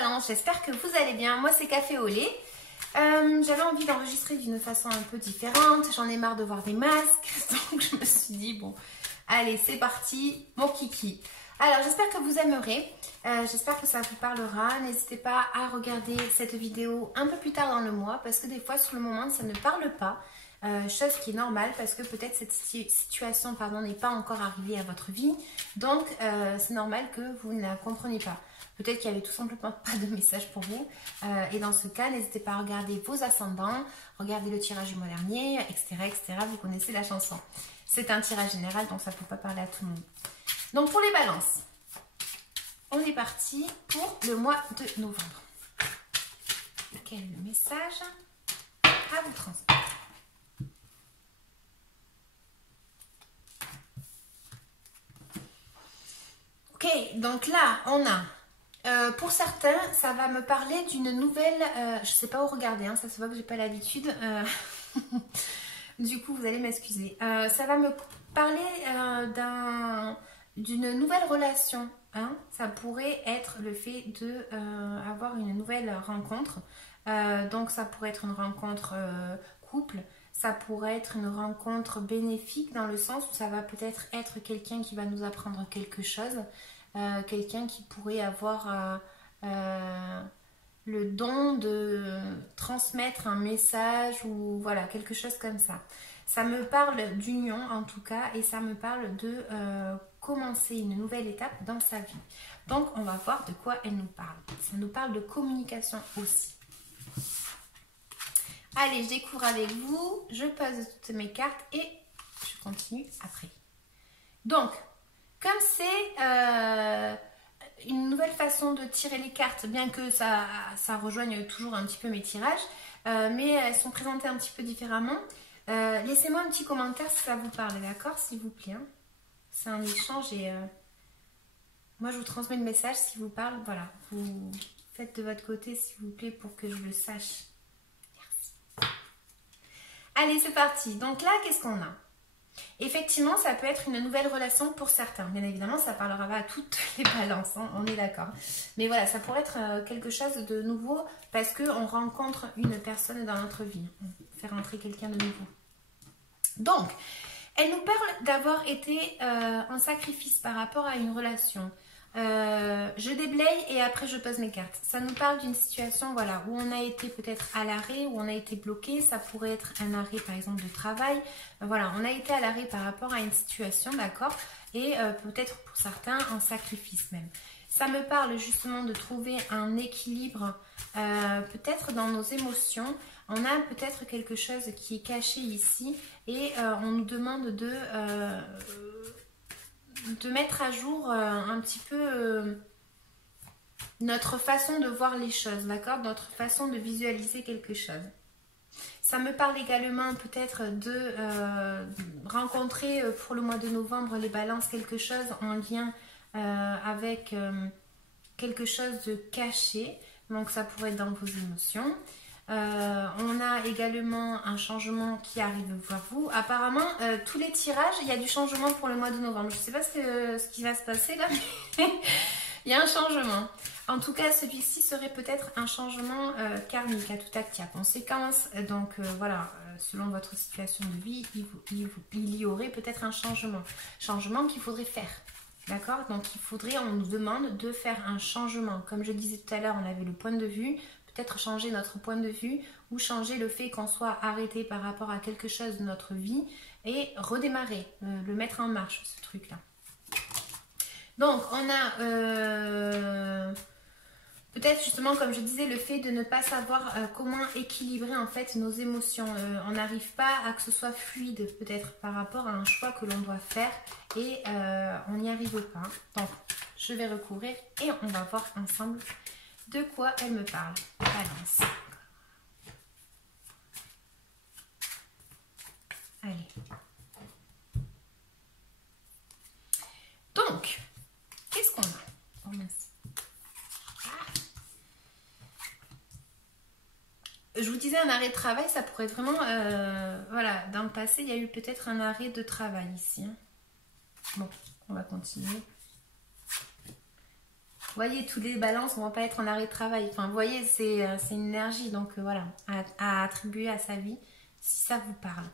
Balance, j'espère que vous allez bien. Moi c'est Café au lait. J'avais envie d'enregistrer d'une façon un peu différente. J'en ai marre de voir des masques. Donc je me suis dit bon, allez c'est parti mon kiki. Alors j'espère que vous aimerez. J'espère que ça vous parlera. N'hésitez pas à regarder cette vidéo un peu plus tard dans le mois. Parce que des fois sur le moment ça ne parle pas. Chose qui est normale parce que peut-être cette situation n'est pas encore arrivée à votre vie. Donc c'est normal que vous ne la compreniez pas. Peut-être qu'il n'y avait tout simplement pas de message pour vous. Et dans ce cas, n'hésitez pas à regarder vos ascendants, regarder le tirage du mois dernier, etc., etc. Vous connaissez la chanson. C'est un tirage général, donc ça ne peut pas parler à tout le monde. Donc pour les balances, on est parti pour le mois de novembre. Quel message à vous transmettre? Ok, donc là, on a... pour certains, ça va me parler d'une nouvelle... je ne sais pas où regarder, hein, ça se voit que j'ai pas l'habitude. Du coup, vous allez m'excuser. Ça va me parler d'une nouvelle relation. Hein. Ça pourrait être le fait d'avoir une nouvelle rencontre. Donc, ça pourrait être une rencontre couple. Ça pourrait être une rencontre bénéfique dans le sens où ça va peut-être être quelqu'un qui va nous apprendre quelque chose. Quelqu'un qui pourrait avoir le don de transmettre un message ou voilà, quelque chose comme ça. Ça me parle d'union en tout cas et ça me parle de commencer une nouvelle étape dans sa vie. Donc on va voir de quoi elle nous parle. Ça nous parle de communication aussi. Allez, je découvre avec vous, je pose toutes mes cartes et je continue après. Donc, comme c'est une nouvelle façon de tirer les cartes, bien que ça rejoigne toujours un petit peu mes tirages, mais elles sont présentées un petit peu différemment. Laissez-moi un petit commentaire si ça vous parle, d'accord, s'il vous plaît. Hein. C'est un échange et moi je vous transmets le message s'il vous parle. Voilà, vous faites de votre côté s'il vous plaît pour que je le sache. Merci. Allez, c'est parti. Donc là, qu'est-ce qu'on a ? Effectivement, ça peut être une nouvelle relation pour certains. Bien évidemment, ça parlera pas à toutes les balances, hein, on est d'accord. Mais voilà, ça pourrait être quelque chose de nouveau parce qu'on rencontre une personne dans notre vie. On fait rentrer quelqu'un de nouveau. Donc, elle nous parle d'avoir été en sacrifice par rapport à une relation. Je déblaye et après je pose mes cartes. Ça nous parle d'une situation voilà, où on a été peut-être à l'arrêt, où on a été bloqué. Ça pourrait être un arrêt par exemple de travail. Voilà, on a été à l'arrêt par rapport à une situation, d'accord. Et peut-être pour certains un sacrifice même. Ça me parle justement de trouver un équilibre peut-être dans nos émotions. On a peut-être quelque chose qui est caché ici et on nous demande de mettre à jour un petit peu notre façon de voir les choses, d'accord? Notre façon de visualiser quelque chose. Ça me parle également peut-être de rencontrer pour le mois de novembre les balances quelque chose en lien avec quelque chose de caché. Donc ça pourrait être dans vos émotions. On a également un changement qui arrive vers vous. Apparemment, tous les tirages, il y a du changement pour le mois de novembre. Je ne sais pas ce qui va se passer là, mais il y a un changement. En tout cas, celui-ci serait peut-être un changement karmique à tout acte, à conséquence. Donc voilà, selon votre situation de vie, il y aurait peut-être un changement. Changement qu'il faudrait faire. D'accord? Donc il faudrait, on nous demande de faire un changement. Comme je disais tout à l'heure, on avait le point de vue. Peut-être changer notre point de vue ou changer le fait qu'on soit arrêté par rapport à quelque chose de notre vie et redémarrer, le mettre en marche, ce truc-là. Donc, on a peut-être justement, comme je disais, le fait de ne pas savoir comment équilibrer en fait nos émotions. On n'arrive pas à que ce soit fluide peut-être par rapport à un choix que l'on doit faire et on n'y arrive pas. Donc, je vais recouvrir et on va voir ensemble de quoi elle me parle. Balance. Allez. Donc, qu'est-ce qu'on a? Oh mince. Je vous disais un arrêt de travail, ça pourrait être vraiment... voilà, dans le passé, il y a eu peut-être un arrêt de travail ici. Hein. Bon, on va continuer. voyez, tous les balances, on va pas être en arrêt de travail. Enfin, vous voyez, c'est une énergie, donc voilà, à attribuer à sa vie, si ça vous parle.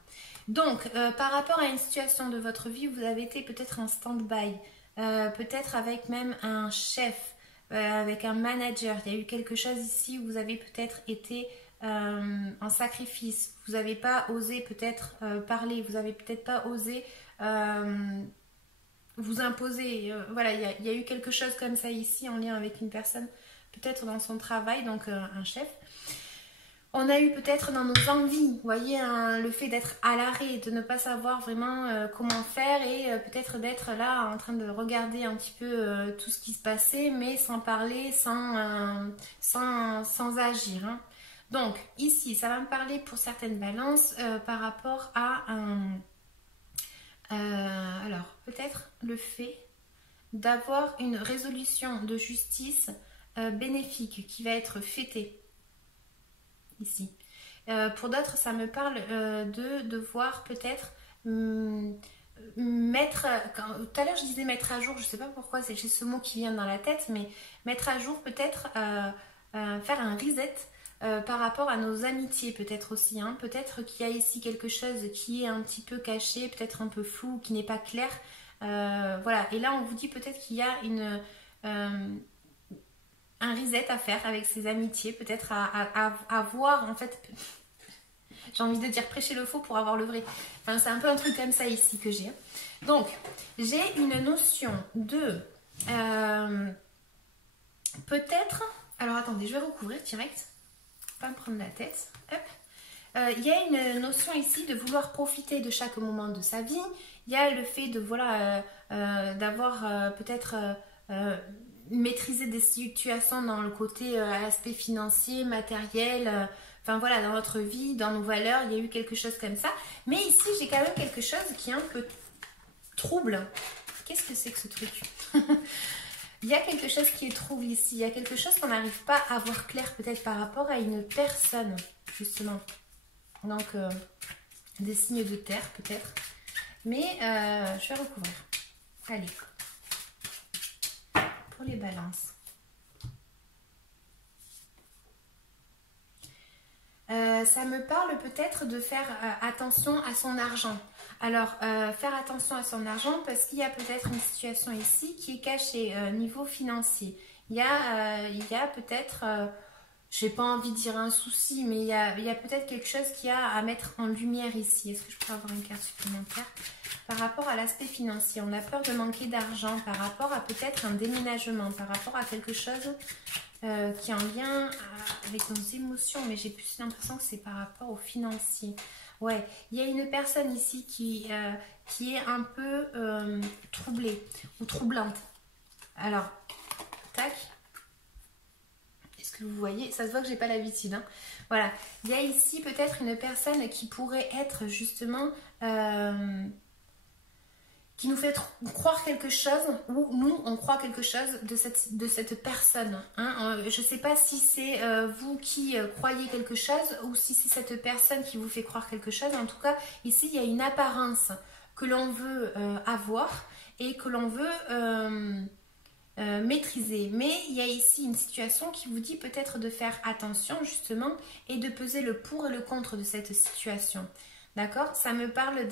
Donc, par rapport à une situation de votre vie, vous avez été peut-être en stand-by, peut-être avec même un chef, avec un manager. Il y a eu quelque chose ici où vous avez peut-être été en sacrifice. Vous n'avez pas osé peut-être parler, vous n'avez peut-être pas osé vous imposer. Voilà, il y a eu quelque chose comme ça ici en lien avec une personne, peut-être dans son travail, donc un chef. On a eu peut-être dans nos envies, vous voyez, le fait d'être à l'arrêt, de ne pas savoir vraiment comment faire et peut-être d'être là en train de regarder un petit peu tout ce qui se passait, mais sans parler, sans agir. Hein. Donc ici, ça va me parler pour certaines balances par rapport à alors peut-être le fait d'avoir une résolution de justice bénéfique qui va être fêtée. Ici. Pour d'autres, ça me parle de devoir peut-être mettre... Tout à l'heure, je disais mettre à jour, je ne sais pas pourquoi, j'ai ce mot qui vient dans la tête, mais mettre à jour peut-être, faire un reset par rapport à nos amitiés peut-être aussi. Hein. Peut-être qu'il y a ici quelque chose qui est un petit peu caché, peut-être un peu flou, qui n'est pas clair. Voilà, et là, on vous dit peut-être qu'il y a un reset à faire avec ses amitiés, peut-être à voir en fait, j'ai envie de dire prêcher le faux pour avoir le vrai. Enfin, c'est un peu un truc comme ça ici que j'ai. Donc, j'ai une notion de peut-être, alors attendez, je vais recouvrir direct, pas me prendre la tête, hop. Il y a une notion ici de vouloir profiter de chaque moment de sa vie. Il y a le fait de voilà d'avoir peut-être maîtriser des situations dans le côté aspect financier, matériel, enfin voilà, dans notre vie, dans nos valeurs, il y a eu quelque chose comme ça. Mais ici, j'ai quand même quelque chose qui est un peu trouble. Qu'est-ce que c'est que ce truc? Il y a quelque chose qui est trouble ici. Il y a quelque chose qu'on n'arrive pas à voir clair peut-être par rapport à une personne, justement. Donc, des signes de terre peut-être. Mais je vais recouvrir. Allez. Pour les balances. Ça me parle peut-être de faire attention à son argent. Alors, faire attention à son argent parce qu'il y a peut-être une situation ici qui est cachée niveau financier. Il y a peut-être, je n'ai pas envie de dire un souci, mais il y a peut-être quelque chose qui a à mettre en lumière ici. Est-ce que je peux avoir une carte supplémentaire? Par rapport à l'aspect financier, on a peur de manquer d'argent, par rapport à peut-être un déménagement, par rapport à quelque chose qui est en lien avec nos émotions, mais j'ai plus l'impression que c'est par rapport au financier. Ouais, il y a une personne ici qui est un peu troublée ou troublante. Alors, tac. Est-ce que vous voyez? Ça se voit que j'ai pas l'habitude. Hein. Voilà, il y a ici peut-être une personne qui pourrait être justement... qui nous fait croire quelque chose, ou nous, on croit quelque chose de cette personne. Hein. Je ne sais pas si c'est vous qui croyez quelque chose, ou si c'est cette personne qui vous fait croire quelque chose. En tout cas, ici, il y a une apparence que l'on veut avoir et que l'on veut maîtriser. Mais il y a ici une situation qui vous dit peut-être de faire attention, justement, et de peser le pour et le contre de cette situation. D'accord? Ça me parle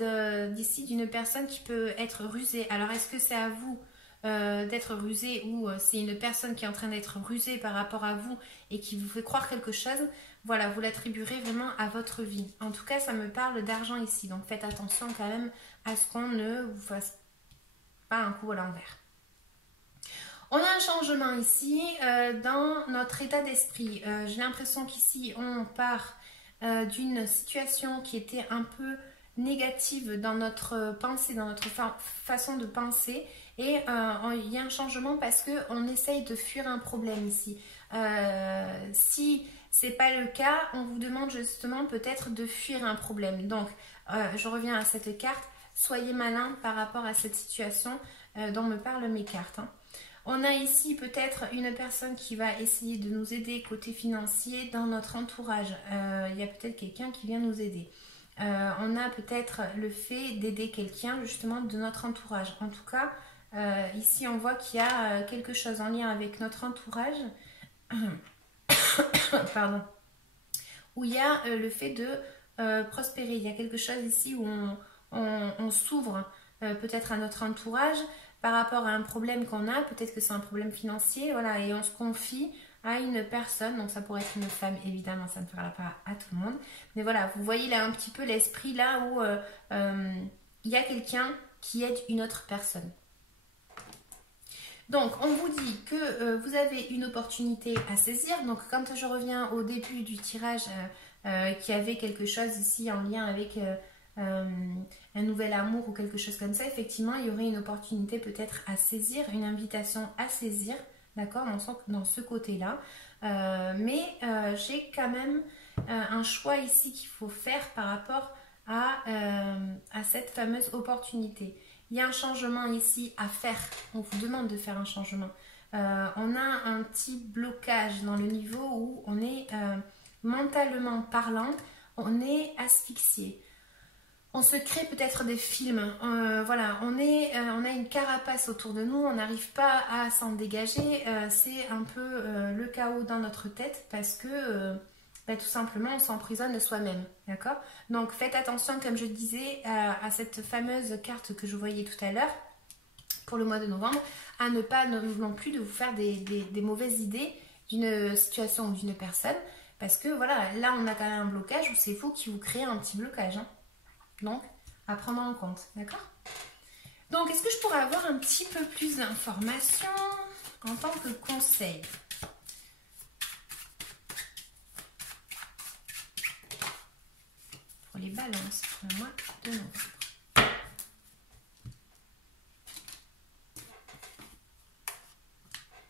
d'ici d'une personne qui peut être rusée. Alors, est-ce que c'est à vous d'être rusé ou c'est une personne qui est en train d'être rusée par rapport à vous et qui vous fait croire quelque chose? Voilà, vous l'attribuerez vraiment à votre vie. En tout cas, ça me parle d'argent ici. Donc, faites attention quand même à ce qu'on ne vous fasse pas un coup à l'envers. On a un changement ici dans notre état d'esprit. J'ai l'impression qu'ici, on part... d'une situation qui était un peu négative dans notre pensée, dans notre façon de penser, et il y a un changement parce qu'on essaye de fuir un problème ici. Si c'est pas le cas, on vous demande justement peut-être de fuir un problème. Donc je reviens à cette carte, soyez malin par rapport à cette situation dont me parlent mes cartes. Hein. On a ici peut-être une personne qui va essayer de nous aider côté financier dans notre entourage. Il y a peut-être quelqu'un qui vient nous aider. On a peut-être le fait d'aider quelqu'un justement de notre entourage. En tout cas, ici, on voit qu'il y a quelque chose en lien avec notre entourage. Pardon. Où il y a le fait de prospérer. Il y a quelque chose ici où on s'ouvre peut-être à notre entourage par rapport à un problème qu'on a. Peut-être que c'est un problème financier. Voilà, et on se confie à une personne. Donc ça pourrait être une femme, évidemment, ça ne fera pas à tout le monde. Mais voilà, vous voyez là un petit peu l'esprit là où il y a quelqu'un qui aide une autre personne. Donc, on vous dit que vous avez une opportunité à saisir. Donc, quand je reviens au début du tirage, qu'il y avait quelque chose ici en lien avec un nouvel amour ou quelque chose comme ça, effectivement, il y aurait une opportunité peut-être à saisir, une invitation à saisir, d'accord, dans ce côté-là. Mais j'ai quand même un choix ici qu'il faut faire par rapport à cette fameuse opportunité. Il y a un changement ici à faire. On vous demande de faire un changement. On a un petit blocage dans le niveau où on est mentalement parlant, on est asphyxié. On se crée peut-être des films. Voilà, on a une carapace autour de nous, on n'arrive pas à s'en dégager. C'est un peu le chaos dans notre tête parce que tout simplement on s'emprisonne de soi-même, d'accord? Donc faites attention, comme je disais, à cette fameuse carte que je voyais tout à l'heure pour le mois de novembre, à ne pas non plus de vous faire des mauvaises idées d'une situation ou d'une personne, parce que voilà, là on a quand même un blocage où c'est vous qui vous créez un petit blocage, hein. Donc à prendre en compte, d'accord? Donc est-ce que je pourrais avoir un petit peu plus d'informations en tant que conseil? Les balances pour le mois de novembre.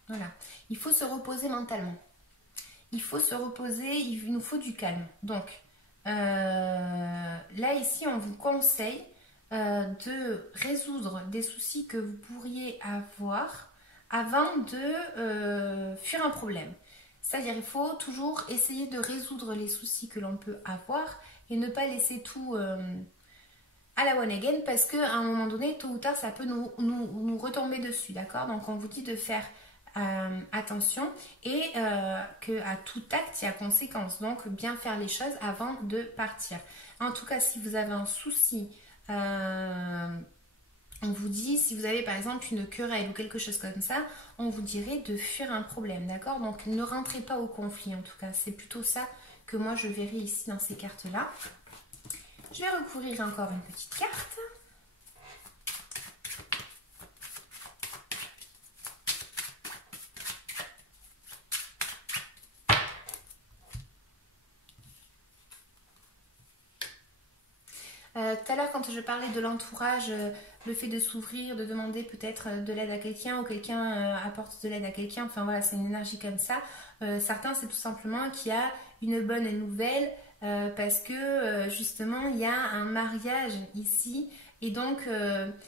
Voilà, il faut se reposer mentalement. Il faut se reposer, il nous faut du calme. Donc, là ici, on vous conseille de résoudre des soucis que vous pourriez avoir avant de fuir un problème. C'est-à-dire, il faut toujours essayer de résoudre les soucis que l'on peut avoir et ne pas laisser tout à la one again, parce qu'à un moment donné, tôt ou tard, ça peut nous retomber dessus, d'accord? Donc on vous dit de faire attention et qu'à tout acte, il y a conséquence. Donc bien faire les choses avant de partir. En tout cas, si vous avez un souci, on vous dit, si vous avez par exemple une querelle ou quelque chose comme ça, on vous dirait de fuir un problème, d'accord? Donc ne rentrez pas au conflit, en tout cas. C'est plutôt ça que moi je verrai ici dans ces cartes-là. Je vais recouvrir encore une petite carte. Tout à l'heure, quand je parlais de l'entourage, le fait de s'ouvrir, de demander peut-être de l'aide à quelqu'un ou quelqu'un apporte de l'aide à quelqu'un, enfin voilà, c'est une énergie comme ça. Certains, c'est tout simplement qu'il y a une bonne nouvelle parce que justement, il y a un mariage ici et donc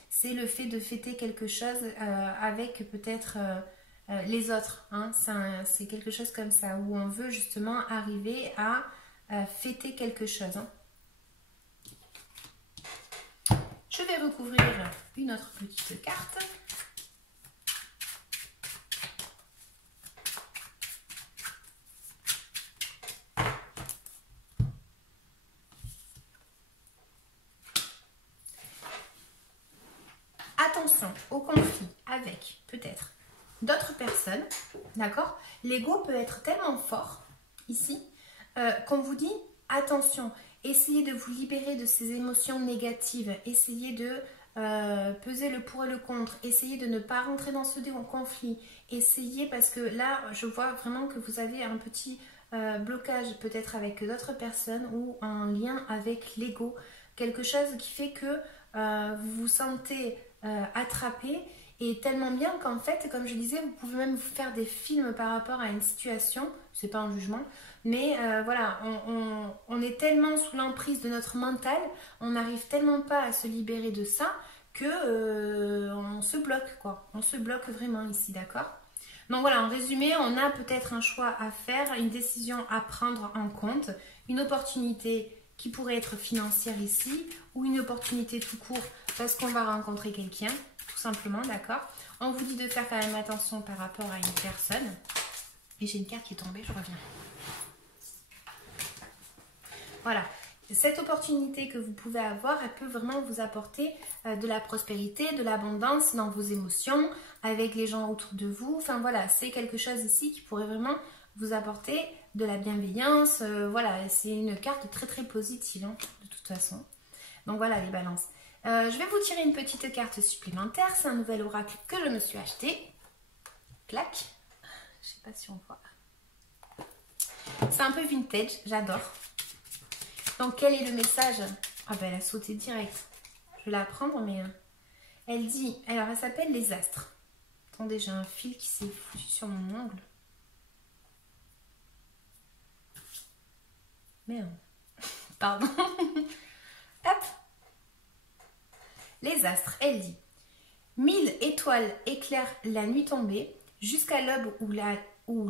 c'est le fait de fêter quelque chose avec peut-être les autres. Hein. C'est quelque chose comme ça où on veut justement arriver à fêter quelque chose. Hein. Je vais recouvrir une autre petite carte. Attention au conflit avec peut-être d'autres personnes, d'accord? L'ego peut être tellement fort ici qu'on vous dit attention. Essayez de vous libérer de ces émotions négatives. Essayez de peser le pour et le contre. Essayez de ne pas rentrer dans ce conflit. Essayez, parce que là, je vois vraiment que vous avez un petit blocage peut-être avec d'autres personnes ou un lien avec l'ego. Quelque chose qui fait que vous vous sentez attrapé et tellement bien qu'en fait, comme je disais, vous pouvez même vous faire des films par rapport à une situation. C'est pas un jugement. Mais voilà, on est tellement sous l'emprise de notre mental, on n'arrive tellement pas à se libérer de ça que on se bloque, quoi. On se bloque vraiment ici, d'accord? Donc voilà, en résumé, on a peut-être un choix à faire, une décision à prendre en compte, une opportunité qui pourrait être financière ici, ou une opportunité tout court parce qu'on va rencontrer quelqu'un, tout simplement, d'accord? On vous dit de faire quand même attention par rapport à une personne. Et j'ai une carte qui est tombée, je reviens. Voilà. Cette opportunité que vous pouvez avoir, elle peut vraiment vous apporter de la prospérité, de l'abondance dans vos émotions, avec les gens autour de vous. Enfin voilà, c'est quelque chose ici qui pourrait vraiment vous apporter de la bienveillance. Voilà, c'est une carte très très positive, hein, de toute façon. Donc voilà les balances. Je vais vous tirer une petite carte supplémentaire. C'est un nouvel oracle que je me suis acheté. Clac. Je sais pas si on voit. C'est un peu vintage, j'adore. Donc, quel est le message? Ah ben, elle a sauté direct. Je vais la prendre, mais... elle dit... Alors, elle s'appelle les astres. Attendez, j'ai un fil qui s'est foutu sur mon ongle. Merde. Pardon. Hop. Les astres, elle dit... 1000 étoiles éclairent la nuit tombée, jusqu'à l'aube où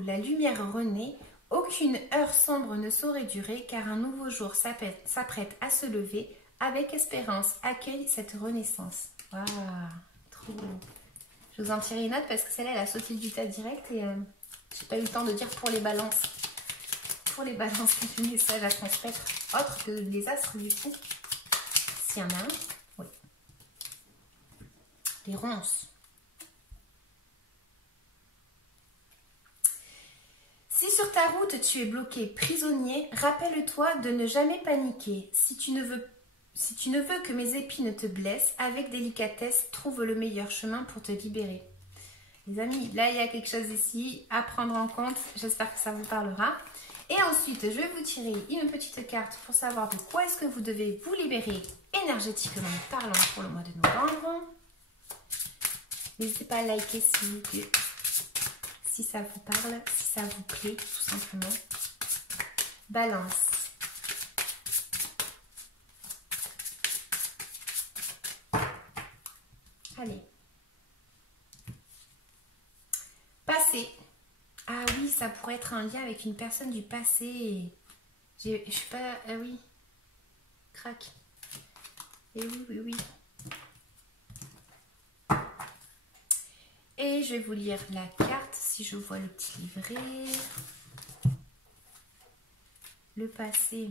la lumière renaît. Aucune heure sombre ne saurait durer, car un nouveau jour s'apprête à se lever. Avec espérance, accueille cette renaissance. Waouh, trop beau. Je vous en tirer une autre parce que celle-là, elle a sauté du tas direct et j'ai pas eu le temps de dire pour les balances. Pour les balances, le message à transmettre autre que les astres du coup. S'il y en a un, oui. Les ronces. Si sur ta route tu es bloqué, prisonnier, rappelle-toi de ne jamais paniquer. Si tu ne veux que mes épines te blessent, avec délicatesse, trouve le meilleur chemin pour te libérer. Les amis, là il y a quelque chose ici à prendre en compte. J'espère que ça vous parlera. Et ensuite, je vais vous tirer une petite carte pour savoir de quoi est-ce que vous devez vous libérer énergétiquement parlant pour le mois de novembre. N'hésitez pas à liker s'il vous plaît. Si ça vous parle, si ça vous plaît, tout simplement. Balance. Allez. Passé. Ah oui, ça pourrait être un lien avec une personne du passé. Je suis pas... Ah oui. Crac. Et oui, oui, oui. Et je vais vous lire la carte, si je vois le petit livret. Le passé.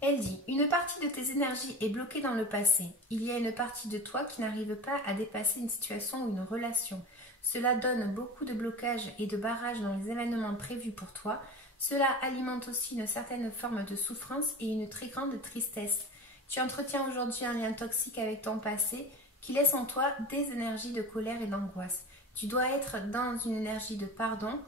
Elle dit, une partie de tes énergies est bloquée dans le passé. Il y a une partie de toi qui n'arrive pas à dépasser une situation ou une relation. Cela donne beaucoup de blocages et de barrages dans les événements prévus pour toi. Cela alimente aussi une certaine forme de souffrance et une très grande tristesse. Tu entretiens aujourd'hui un lien toxique avec ton passé qui laisse en toi des énergies de colère et d'angoisse. Tu dois être dans une énergie de pardon,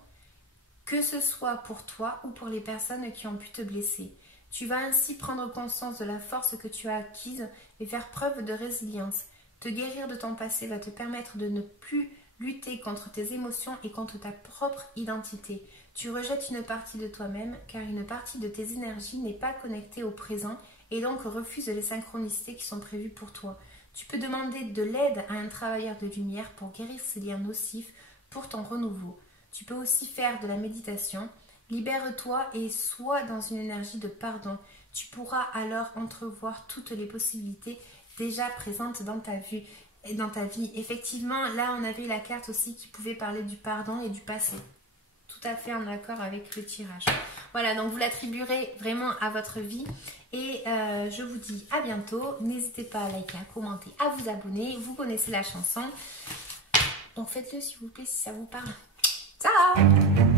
que ce soit pour toi ou pour les personnes qui ont pu te blesser. Tu vas ainsi prendre conscience de la force que tu as acquise et faire preuve de résilience. Te guérir de ton passé va te permettre de ne plus lutter contre tes émotions et contre ta propre identité. Tu rejettes une partie de toi-même car une partie de tes énergies n'est pas connectée au présent et donc refuse les synchronicités qui sont prévues pour toi. Tu peux demander de l'aide à un travailleur de lumière pour guérir ces liens nocifs pour ton renouveau. Tu peux aussi faire de la méditation. Libère-toi et sois dans une énergie de pardon. Tu pourras alors entrevoir toutes les possibilités déjà présentes dans ta vie. Effectivement, là on avait la carte aussi qui pouvait parler du pardon et du passé. Tout à fait en accord avec le tirage. Voilà, donc vous l'attribuerez vraiment à votre vie. Et je vous dis à bientôt. N'hésitez pas à liker, à commenter, à vous abonner. Vous connaissez la chanson. Donc faites-le s'il vous plaît si ça vous parle. Ciao!